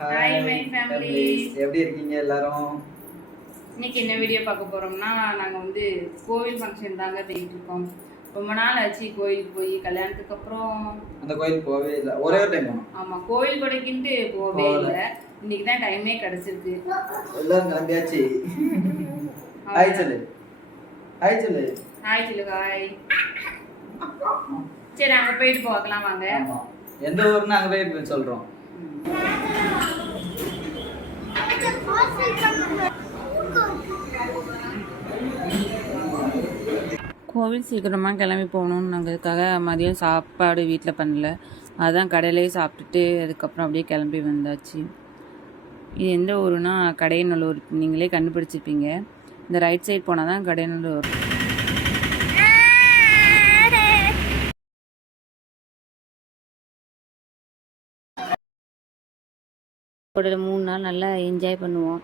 Hi, my families. எப்படி இருக்கீங்க எல்லாரும்? இன்னைக்கு என்ன வீடியோ பார்க்க போறோம்னா நாங்க வந்து கோவில் ஃபங்க்ஷன் தாங்க போயிட்டு இருக்கோம். ரொம்ப நாள் ஆச்சு கோயிலுக்கு போய் கல்யாணத்துக்கு அப்புறம். அந்த கோயில் போகவே இல்லை. ஒரே ஒரு டைம் ஆமா கோயில் கொடைக்குன்ட்டு போகவே போகல. இல்லை. இன்னைக்கு தான் டைமே கிடைச்சிருக்கு. எல்லாரும் கிளம்பியாச்சு. ஹாய் சொல்லு. ஹாய் சொல்லு. ஹாய் சிலு ஹாய் சரி நாங்க போயிட்டு பார்க்கலாம் வாங்க. எந்த ஊர்னு அங்க போய் சொல்றோம். கோவில் சீக்கிரமாக கிளம்பி போகணும்னு மதியம் சாப்பாடு வீட்டில் பண்ணல. அதான் கடையிலேயே சாப்பிட்டுட்டு அதுக்கப்புறம் அப்படியே கிளம்பி வந்தாச்சு. இது எந்த ஊருனா கடையநல்லூர். நீங்களே கண்டுபிடிச்சிருப்பீங்க. இந்த ரைட் சைட் போனால் தான் கடையநல்லூர். கூட மூணு நாள் நல்லா என்ஜாய் பண்ணுவோம்.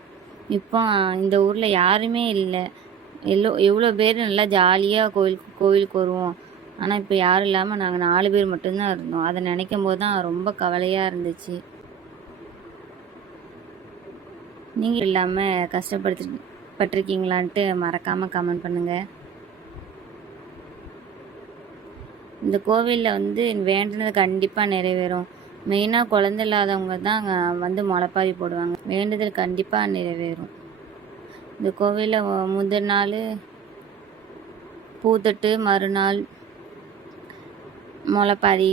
இப்போ இந்த ஊரில் யாருமே இல்லை. எல்லோ எவ்வளோ பேர் நல்லா ஜாலியாக கோயிலுக்கு கோவிலுக்கு வருவோம். ஆனால் இப்போ யாரும் இல்லாமல் நாங்கள் நாலு பேர் மட்டும்தான் இருந்தோம். அதை நினைக்கும் போது தான் ரொம்ப கவலையாக இருந்துச்சு. நீங்கள் இல்லாமல் கஷ்டப்படுத்தி பட்டிருக்கீங்களான்ட்டு மறக்காமல் கமெண்ட் பண்ணுங்கள் இந்த கோவிலில் வந்து வேண்டினது கண்டிப்பாக நிறைவேறும். மெயினாக குழந்த இல்லாதவங்க தான் வந்து முளைப்பாரி போடுவாங்க. வேண்டுதல் கண்டிப்பாக நிறைவேறும். இந்த கோவிலில் முதல் நாள் பூத்தட்டு மறுநாள் முளைப்பாரி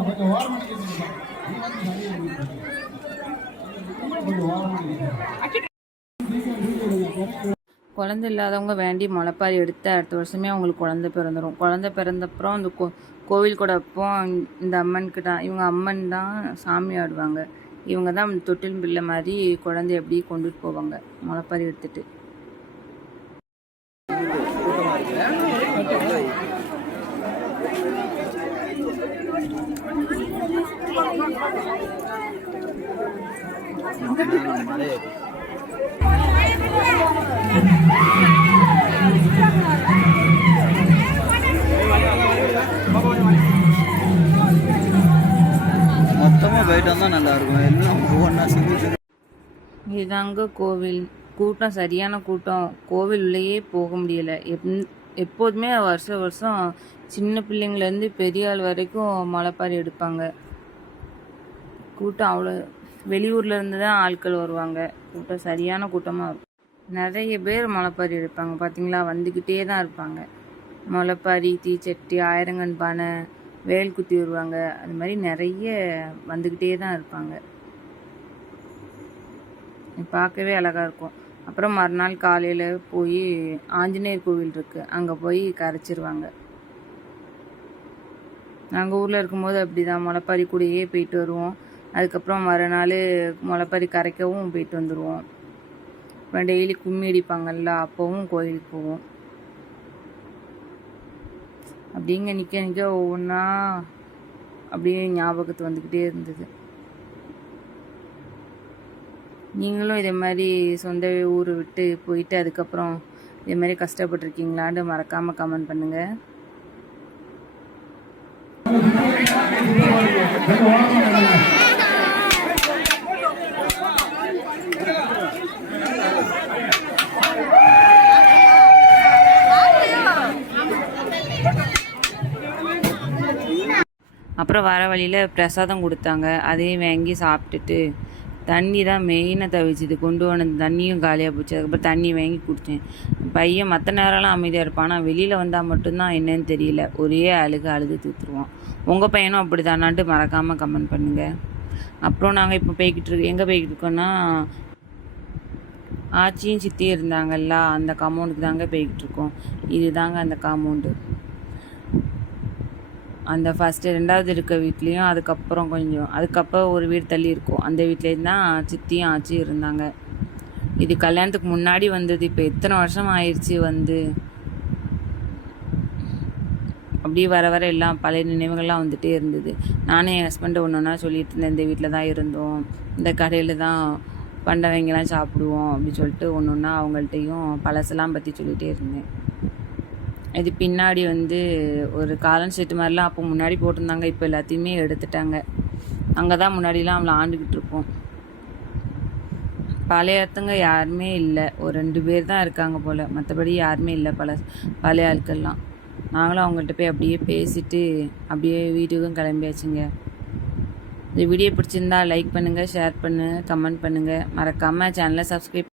கொஞ்சம் ஓரமாக நிற்கிறீங்க கொஞ்சம் ஓரமாக நிற்கிறீங்க குழந்தை இல்லாதவங்க வேண்டி முளைப்பாரி எடுத்து அடுத்த வருஷமே அவங்களுக்கு குழந்தை பிறந்துடும் குழந்தை பிறந்தப்புறம் அந்த கோ கோவில் கூட அப்போ இந்த அம்மனுக்கு தான் இவங்க அம்மன் தான் சாமி ஆடுவாங்க. இவங்க தான் தொட்டில் பிள்ளை மாதிரி குழந்தைய எப்படி கொண்டுட்டு போவாங்க முளைப்பாரி எடுத்துட்டு. மொத்தமா இதுதாங்க கோவில். கூட்டம் சரியான கூட்டம். கோவில் உள்ளேயே போக முடியல. எப் எப்போதுமே வருஷம் வருஷம் சின்ன பிள்ளைங்கள்லேருந்து பெரிய ஆள் வரைக்கும் மலைப்பாரி எடுப்பாங்க. கூட்டம் அவ்வளோ வெளியூர்ல இருந்து தான் ஆட்கள் வருவாங்க. கூட்டம் சரியான கூட்டமாக இருக்கும். நிறைய பேர் மலைப்பாரி எடுப்பாங்க. பார்த்தீங்களா வந்துக்கிட்டே தான் இருப்பாங்க. முளைப்பாரி தீச்சட்டி ஆயிரங்கன் பானை வேல் குத்தி வருவாங்க. அது மாதிரி நிறைய வந்துக்கிட்டே தான் இருப்பாங்க. பார்க்கவே அழகாக இருக்கும். அப்புறம் மறுநாள் காலையில் போய் ஆஞ்சநேயர் கோவில் இருக்குது அங்கே போய் கரைச்சிருவாங்க. நாங்கள் ஊரில் இருக்கும்போது அப்படி தான் முளைப்பாரி கூடயே போயிட்டு வருவோம். அதுக்கப்புறம் மறுநாள் முளைப்பாரி கரைக்கவும் போயிட்டு வந்துடுவோம் அப்புறம் டெய்லி கும்மி அடிப்பாங்கல்ல அப்போவும் கோயிலுக்கு போவோம். அப்படிங்க நிற்க நிற்க ஒவ்வொன்றா அப்படியே ஞாபகத்து வந்துக்கிட்டே இருந்தது. நீங்களும் இதே மாதிரி சொந்த ஊர் விட்டு போயிட்டு அதுக்கப்புறம் இதே மாதிரி கஷ்டப்பட்டுருக்கீங்களான்னு மறக்காமல் கமெண்ட் பண்ணுங்கள் அப்புறம் வர வழியில் பிரசாதம் கொடுத்தாங்க. அதையும் வாங்கி சாப்பிட்டுட்டு தண்ணி தான் மெயினாக தவிச்சுது. கொண்டு வந்த தண்ணியும் காலியாக போச்சு. அதுக்கப்புறம் தண்ணி வாங்கி குடித்தேன் பையன் மற்ற நேரம்லாம் அமைதியாக இருப்பான். ஆனால் வெளியில் வந்தால் மட்டும்தான் என்னன்னு தெரியல. ஒரே அழுக அழுது தூத்துருவான். உங்கள் பையனும் அப்படி தானான்ட்டு மறக்காமல் கமெண்ட் பண்ணுங்கள் அப்புறம் நாங்கள் இப்போ போய்கிட்டு இருக்கோம் எங்கே போய்கிட்டு இருக்கோன்னா ஆச்சியும் சித்தியும் இருந்தாங்கல்ல அந்த காம்பவுண்டுக்கு தாங்க போய்கிட்டு இருக்கோம். இதுதாங்க அந்த காம்பவுண்டு அந்த ஃபஸ்ட்டு ரெண்டாவது இருக்க வீட்லேயும் அதுக்கப்புறம் கொஞ்சம் அதுக்கப்புறம் ஒரு வீடு தள்ளி இருக்கும். அந்த வீட்லேயும் தான் சித்தியும் ஆச்சியும் இருந்தாங்க. இது கல்யாணத்துக்கு முன்னாடி வந்தது. இப்போ எத்தனை வருஷம் ஆயிடுச்சு வந்து? அப்படியே வர வர எல்லாம் பழைய நினைவுகள்லாம் வந்துகிட்டே இருந்தது. நானும் என் ஹஸ்பண்டை ஒன்று ஒன்றா சொல்லிட்டு இருந்தேன் இந்த வீட்டில் தான் இருந்தோம். இந்த கடையில் தான் பண்டவங்கலாம் சாப்பிடுவோம் அப்படின்னு சொல்லிட்டு ஒன்று ஒன்றா அவங்கள்ட்டையும் பழசெல்லாம் பற்றி சொல்லிகிட்டே இருந்தேன். இது பின்னாடி வந்து ஒரு காலன் செட்டு மாதிரிலாம் அப்போ முன்னாடி போட்டிருந்தாங்க இப்போ எல்லாத்தையுமே எடுத்துட்டாங்க. அங்கே தான் முன்னாடிலாம் அவளை ஆண்டுக்கிட்டு இருப்போம். பழைய இடத்துங்க யாருமே இல்லை. ஒரு ரெண்டு பேர் தான் இருக்காங்க போல். மற்றபடி யாருமே இல்லை பல பழைய ஆட்கள்லாம். நாங்களும் அவங்கள்ட்ட போய் அப்படியே பேசிட்டு அப்படியே வீட்டுக்கும் கிளம்பியாச்சுங்க. இந்த வீடியோ பிடிச்சிருந்தா லைக் பண்ணுங்கள் ஷேர் பண்ணுங்கள் கமெண்ட் பண்ணுங்கள் மறக்காமல் சேனலை சப்ஸ்கிரைப்